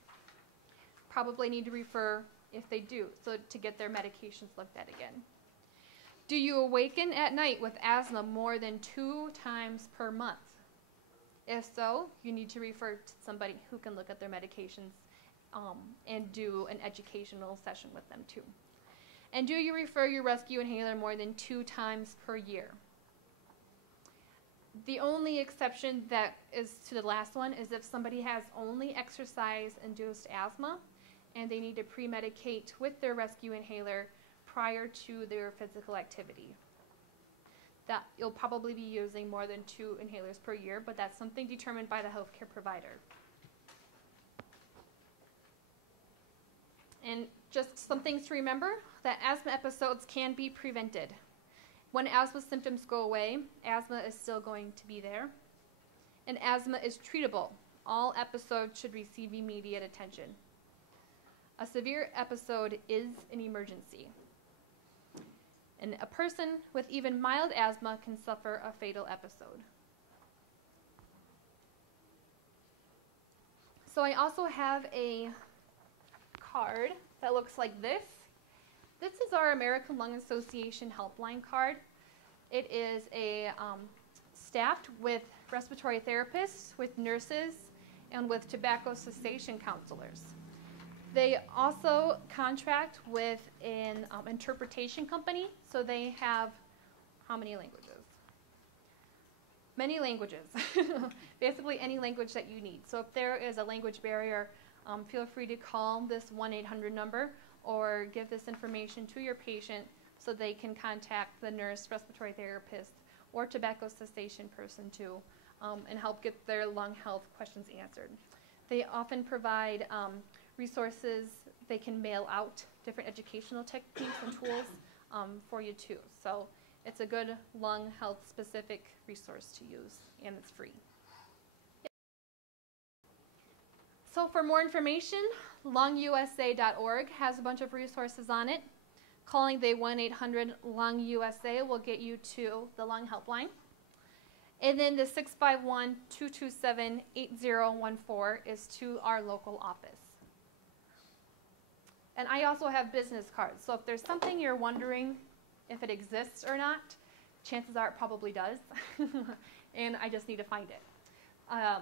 Probably need to refer if they do, so to get their medications looked at again. Do you awaken at night with asthma more than 2 times per month? If so, you need to refer to somebody who can look at their medications and do an educational session with them too. And do you refer your rescue inhaler more than 2 times per year? The only exception that is to the last one is if somebody has only exercise-induced asthma and they need to pre-medicate with their rescue inhaler prior to their physical activity. That you'll probably be using more than 2 inhalers per year, but that's something determined by the healthcare provider. And just some things to remember, that asthma episodes can be prevented. When asthma symptoms go away, asthma is still going to be there. And asthma is treatable. All episodes should receive immediate attention. A severe episode is an emergency. And a person with even mild asthma can suffer a fatal episode. So I also have a card that looks like this. This is our American Lung Association helpline card. It is staffed with respiratory therapists, with nurses, and with tobacco cessation counselors. They also contract with an interpretation company, so they have how many languages? Many languages. Basically any language that you need. So if there is a language barrier, feel free to call this 1-800 number or give this information to your patient so they can contact the nurse, respiratory therapist, or tobacco cessation person too, and help get their lung health questions answered. They often provide resources. They can mail out different educational techniques and tools for you too. So it's a good lung health specific resource to use, and it's free. So for more information, lungusa.org has a bunch of resources on it. Calling the 1-800-LUNG-USA will get you to the lung helpline. And then the 651-227-8014 is to our local office. And I also have business cards. So if there's something you're wondering if it exists or not, chances are it probably does. And I just need to find it. A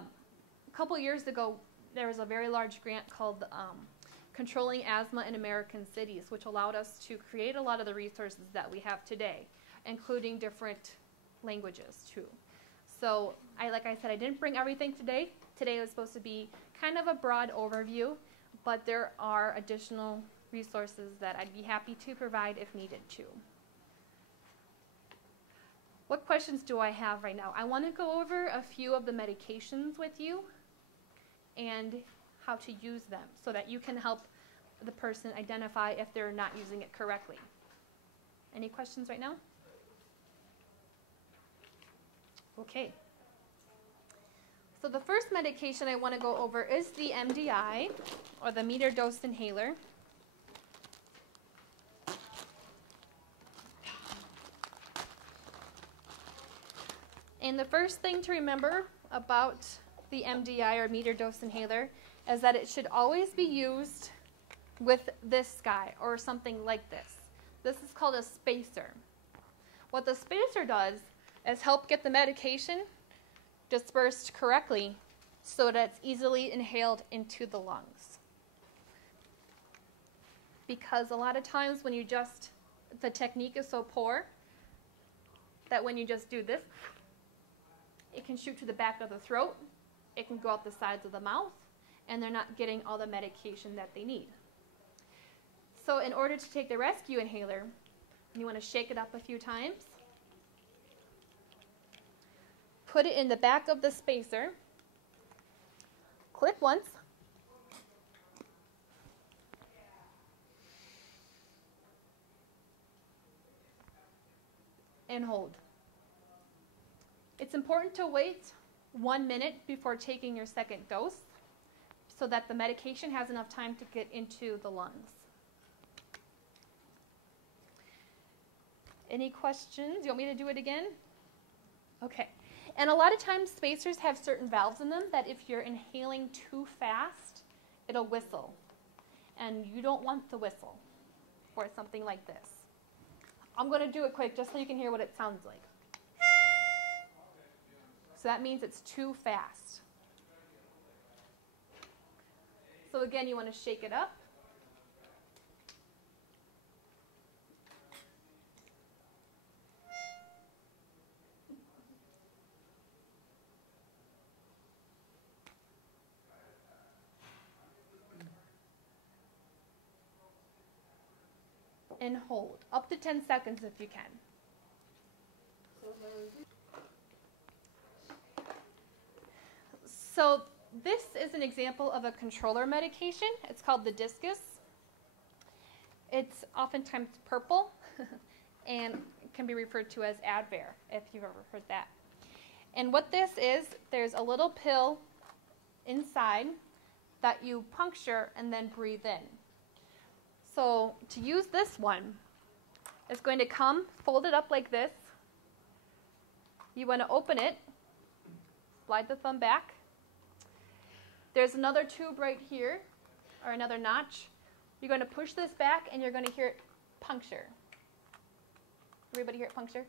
couple years ago, there was a very large grant called Controlling Asthma in American Cities, which allowed us to create a lot of the resources that we have today, including different languages too. So, like I said, I didn't bring everything today. Today was supposed to be kind of a broad overview, but there are additional resources that I'd be happy to provide if needed to. What questions do I have right now? I want to go over a few of the medications with you and how to use them so that you can help the person identify if they're not using it correctly. Any questions right now? Okay. So the first medication I want to go over is the MDI, or the meter dose inhaler. And the first thing to remember about the MDI, or meter dose inhaler, is that it should always be used with this guy or something like this. This is called a spacer. What the spacer does is help get the medication dispersed correctly so that it's easily inhaled into the lungs. Because a lot of times when you the technique is so poor that when you just do this, it can shoot to the back of the throat, it can go out the sides of the mouth, and they're not getting all the medication that they need. So in order to take the rescue inhaler, you want to shake it up a few times, put it in the back of the spacer, click once, and hold. It's important to wait 1 minute before taking your second dose so that the medication has enough time to get into the lungs. Any questions? You want me to do it again? Okay. And a lot of times spacers have certain valves in them that if you're inhaling too fast, it'll whistle. And you don't want the whistle for something like this. I'm going to do it quick just so you can hear what it sounds like. So that means it's too fast. So again, you want to shake it up. And hold, up to 10 seconds if you can. So this is an example of a controller medication. It's called the Discus. It's oftentimes purple and can be referred to as Advair, if you've ever heard that. And what this is, there's a little pill inside that you puncture and then breathe in. So to use this one, it's going to come folded up like this. You want to open it, slide the thumb back. There's another tube right here, or another notch. You're going to push this back and you're going to hear it puncture. Everybody hear it puncture?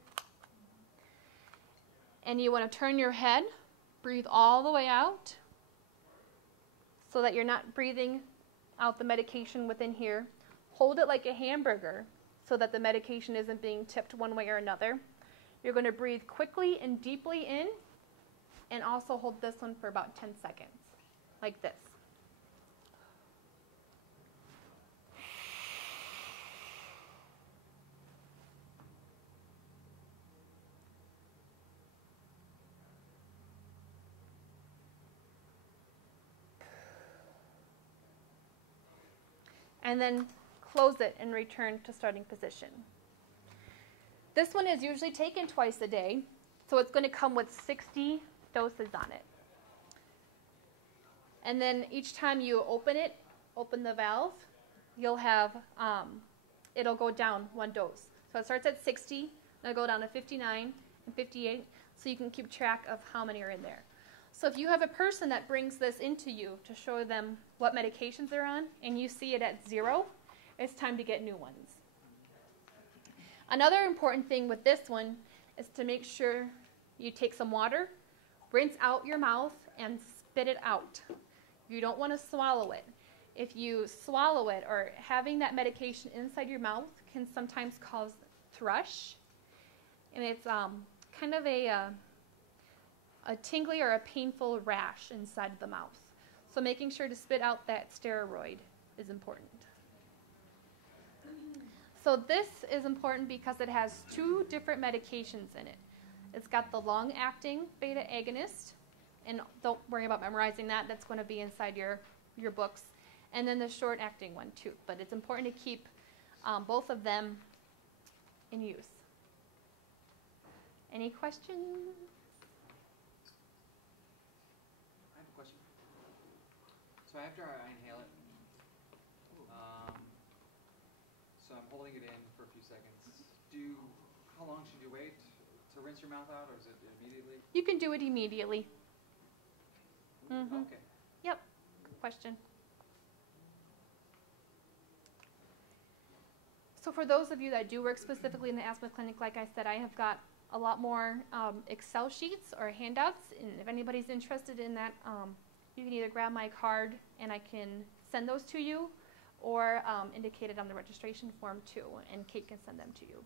And you want to turn your head, breathe all the way out so that you're not breathing out the medication within here. Hold it like a hamburger so that the medication isn't being tipped one way or another. You're going to breathe quickly and deeply in, and also hold this one for about 10 seconds, like this. And then close it and return to starting position. This one is usually taken twice a day, so it's going to come with 60 doses on it. And then each time you open it, open the valve, you'll have, it'll go down 1 dose. So it starts at 60, it'll go down to 59 and 58, so you can keep track of how many are in there. So if you have a person that brings this into you to show them what medications they're on, and you see it at 0, it's time to get new ones. Another important thing with this one is to make sure you take some water, rinse out your mouth, and spit it out. You don't want to swallow it. If you swallow it, or having that medication inside your mouth can sometimes cause thrush, and it's kind of a tingly or a painful rash inside the mouth. So making sure to spit out that steroid is important. So this is important because it has 2 different medications in it. It's got the long-acting beta agonist, and don't worry about memorizing that. That's going to be inside your books. And then the short-acting one too. But it's important to keep both of them in use. Any questions? I have a question. So after I inhale it, so I'm holding it in for a few seconds. How long should you wait to rinse your mouth out, or is it immediately? You can do it immediately. Okay. Yep. Good question. So for those of you that do work specifically in the asthma clinic, like I said, I have got a lot more Excel sheets or handouts, and if anybody's interested in that, you can either grab my card and I can send those to you, or indicate it on the registration form too, and Kate can send them to you.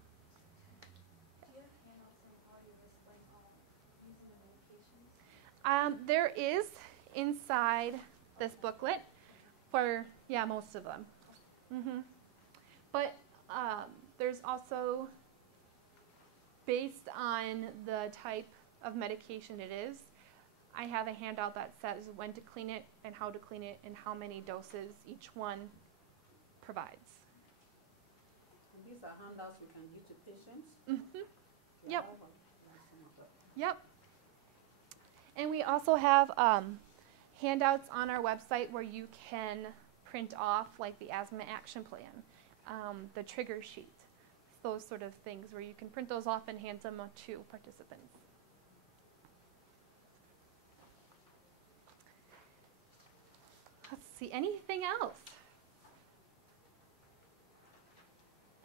There is inside this booklet for, most of them. But there's also, based on the type of medication it is, I have a handout that says when to clean it and how to clean it and how many doses each one provides. And these are handouts we can give to patients? Yep. Yep. And we also have handouts on our website where you can print off like the asthma action plan, the trigger sheet, those sort of things where you can print those off and hand them to participants. Let's see, anything else?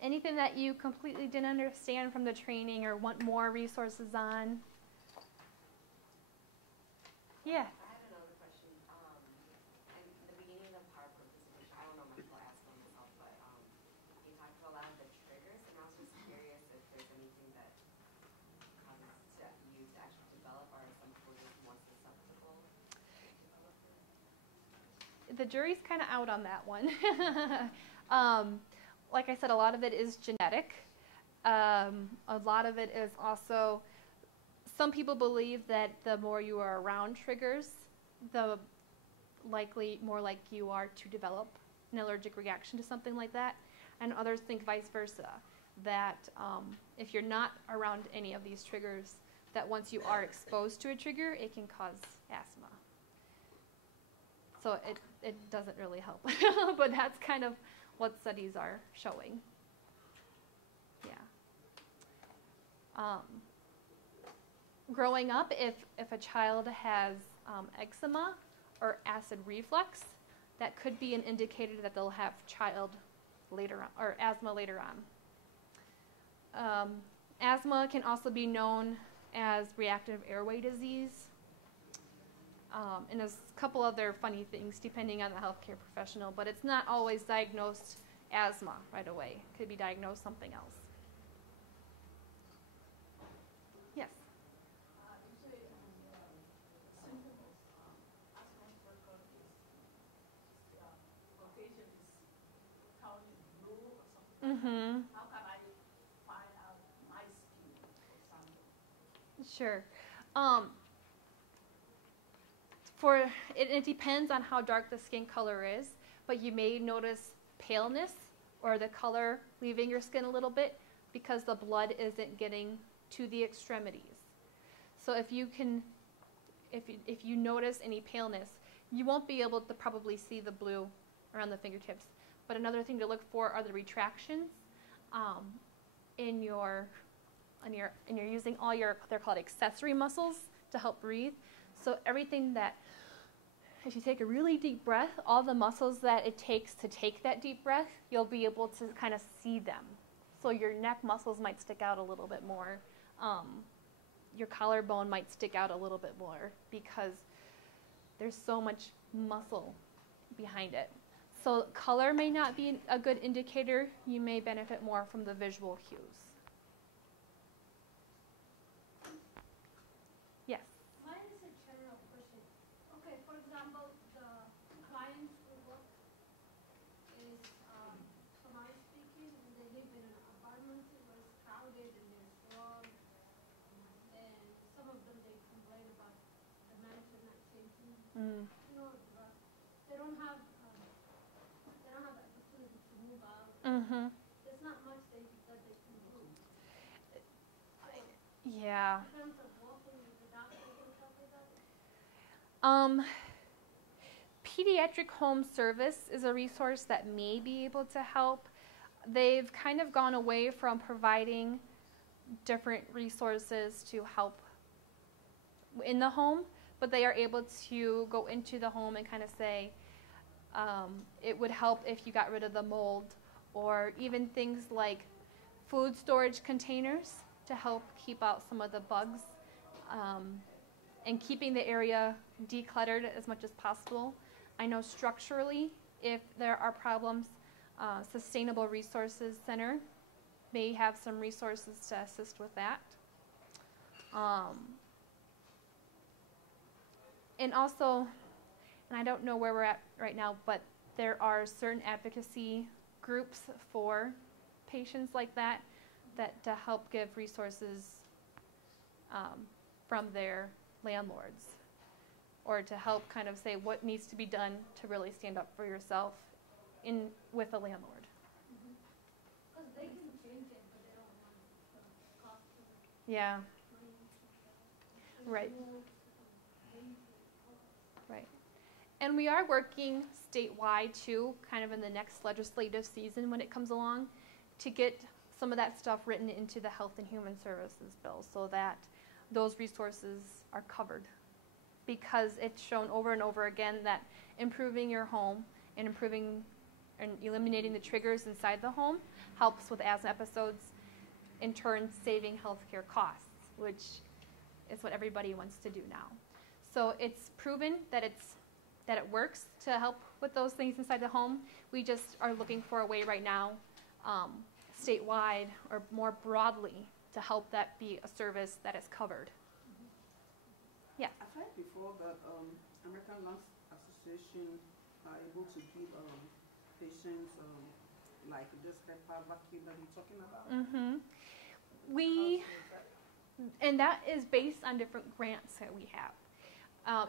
Anything that you completely didn't understand from the training or want more resources on? Yeah. I have another question. In the beginning of the PowerPoint presentation, I don't know much about asthma myself, but you talked about a lot of the triggers, and I was just curious if there's anything that causes you to actually develop, or some people just more susceptible to develop it? The jury's kind of out on that one. Like I said, a lot of it is genetic. A lot of it is also, some people believe that the more you are around triggers, the more like you are to develop an allergic reaction to something like that. And others think vice versa, that if you're not around any of these triggers, that once you are exposed to a trigger, it can cause asthma. So it doesn't really help. But that's kind of what studies are showing. Yeah. Growing up, if a child has eczema or acid reflux, that could be an indicator that they'll have asthma later on. Asthma can also be known as reactive airway disease. And there's a couple other funny things depending on the healthcare professional, but it's not always diagnosed asthma right away. It could be diagnosed something else. Yes? Usually, symptoms of asthma difficulties, occasion is counting blue or something like that. How can I find out my skin, for example? Sure. It depends on how dark the skin color is, but you may notice paleness or the color leaving your skin a little bit because the blood isn't getting to the extremities. So if you notice any paleness, you won't be able to probably see the blue around the fingertips. But another thing to look for are the retractions in your and you're using all your, they're called accessory muscles to help breathe. So everything that, if you take a really deep breath, all the muscles that it takes to take that deep breath, you'll be able to kind of see them. So your neck muscles might stick out a little bit more. Your collarbone might stick out a little bit more because there's so much muscle behind it. So color may not be a good indicator. You may benefit more from the visual cues. Yes? Mine is a general question. Okay, for example, the clients who work is, Somali speaking, and they live in an apartment where it's crowded and there's wrong, and some of them, they complain about the manager not changing. You know, they don't have the opportunity to move out. There's not much that they can do. Yeah. In terms of walking with the doctor and stuff like that. Pediatric home service is a resource that may be able to help. They've kind of gone away from providing different resources to help in the home, but they are able to go into the home and kind of say, it would help if you got rid of the mold, or even things like food storage containers to help keep out some of the bugs, and keeping the area decluttered as much as possible. I know structurally, if there are problems, Sustainable Resources Center may have some resources to assist with that. And also, and I don't know where we're at right now, but there are certain advocacy groups for patients like that, that to help give resources from their landlords, or to help kind of say what needs to be done to really stand up for yourself with a landlord. Because they can change it, but they don't want the cost of it. Yeah, And right. move, Right. And we are working statewide too, kind of in the next legislative season when it comes along, to get some of that stuff written into the Health and Human Services bill so that those resources are covered. Because it's shown over and over again that improving your home and improving and eliminating the triggers inside the home helps with asthma episodes, in turn saving healthcare costs, which is what everybody wants to do now. So it's proven that it works to help with those things inside the home. We just are looking for a way right now, statewide or more broadly, to help that be a service that is covered. Yeah. I've heard before that American Lungs Association are able to give patients like this HEPA vacuum that you're talking about. And that is based on different grants that we have.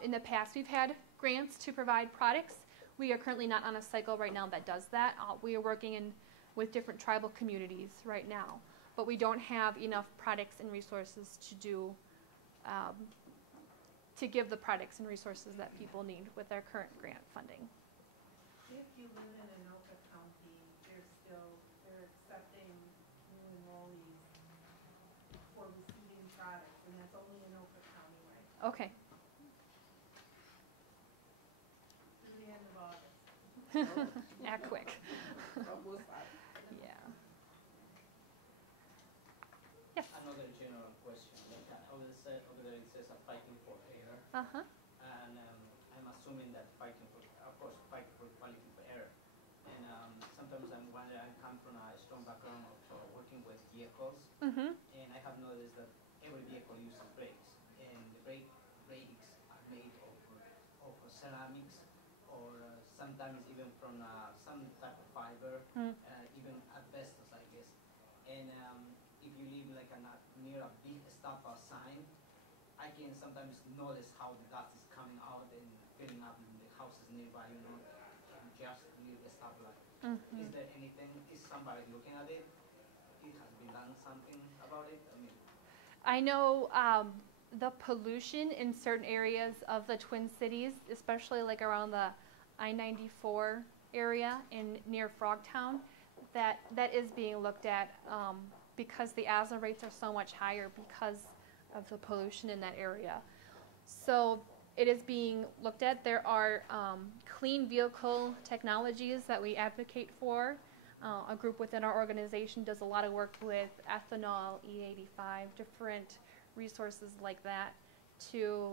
In the past, we've had grants to provide products. We are currently not on a cycle right now that does that. We are working with different tribal communities right now, but we don't have enough products and resources to do, to give the products and resources that people need with their current grant funding. If you live in Anoka County, they're accepting new enrollees for receiving products, and that's only Anoka County, right? Okay. Through the end of August. Act quick. Almost that. Yeah. Yes. Another general question. Like, over there it says fighting for air, Uh-huh. and I'm assuming that fighting for quality for air. And sometimes I'm wondering, I come from a strong background of working with vehicles, Mm-hmm. and I have noticed that every vehicle uses brakes, and the brakes are made of ceramics, or sometimes even from some type of fiber, even asbestos, I guess. And if you live like near a big stop sign, I can sometimes notice how the dust is coming out and filling up in the houses nearby, and just near the stoplight. Is there anything, is somebody looking at it? It has been done something about it? I mean, I know the pollution in certain areas of the Twin Cities, especially like around the I-94 area in near Frogtown, that is being looked at because the asthma rates are so much higher because of the pollution in that area. So it is being looked at. There are clean vehicle technologies that we advocate for. A group within our organization does a lot of work with ethanol, E85, different resources like that to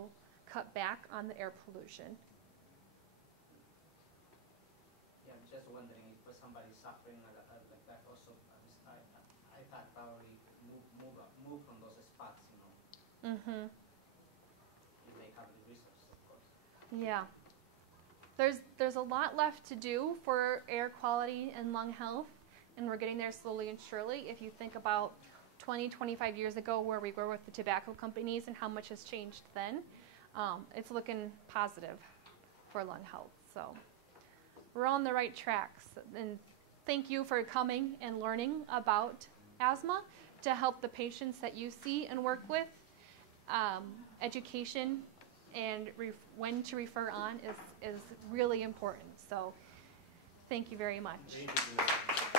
cut back on the air pollution. Yeah, I'm just wondering if somebody suffering like that also, I thought probably move from those spots, you know. Mm-hmm. If they have the resources, of course. Yeah. There's a lot left to do for air quality and lung health, and we're getting there slowly and surely. If you think about 20, 25 years ago where we were with the tobacco companies and how much has changed then, it's looking positive for lung health. So we're on the right tracks. And thank you for coming and learning about asthma to help the patients that you see and work with. Education and when to refer on is really important. So thank you very much. Thank you.